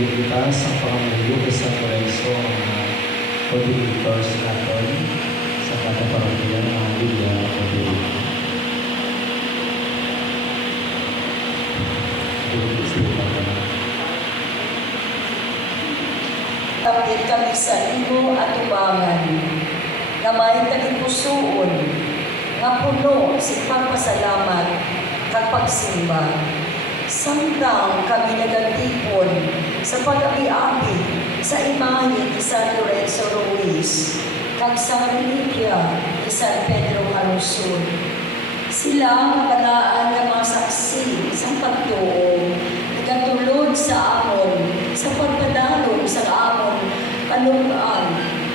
kita sa pangangayong sa Lorenzo mga coordinators natin sa kada parokya ng Biblia Coordinator. Tapit kami sa imo at ubangan, nga may tagipusoon, nga puno si pagpasalamat kag pagsimba. Samtang kami nagatipon sa pag-abi-abi sa imahe ni San Lorenzo Ruiz, kag sa relikya ni San Pedro Calungsod. Sila nakalaan ng mga saksi sa pagtuo, nagatulod sa amon, sa pagpadalog sa amon, panulaan,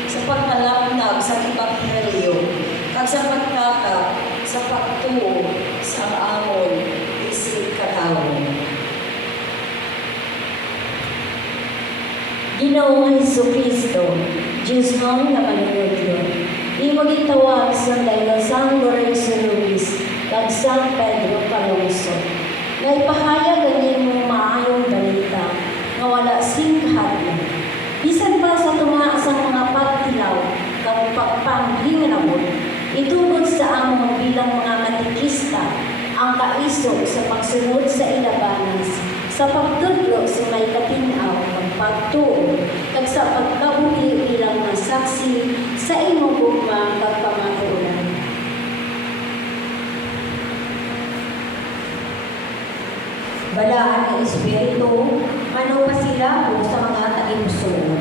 sa pagpalapnag sa Ebanghelyo, kag sa pagkata, sa pagtuo sa amon, isip katawon. Ginoong Jesucristo, Diyos mong namanunodlo, imo gitawag sa dayang San Lorenzo Ruiz, kag San Pedro Calungsod. Nga ipahayag ang imong maayong balita, nga wala singhadlan. Bisan pa sa tunga sa mga pagtilaw, kag pagpanglinganabot, itugod sa among bilang mga katikista, ang kaisog sa pagsunod sa ilabanas, sa pagtudlo sa may katinaw, pagtuo, kag sa pagkabuhi bilang mga saksi sa imong gugma kag pamatulan. Balaan ng Espiritu, manupasilago sa mga tagipusoon.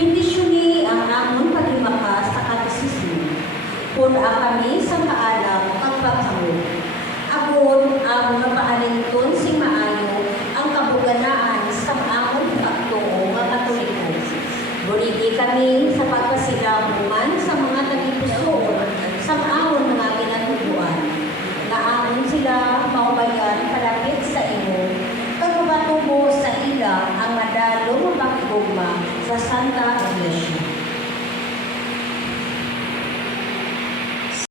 Bendisyoni ang amon paghimakas sa katisismo. Puna kami sa kaalam kag paghamot. Agon ang mapaalinton sing maayo ang kabuganaan sa amon pagtuo nga Katoliko. Buligi kami sa pagpasilamuman sa mga tagipusoon sa amon mga ginatubuan. Naamon sila maubayan palapit sa imo, kag mabatubo sa ila ang madalo mapakigugma sa Santa Iglesia.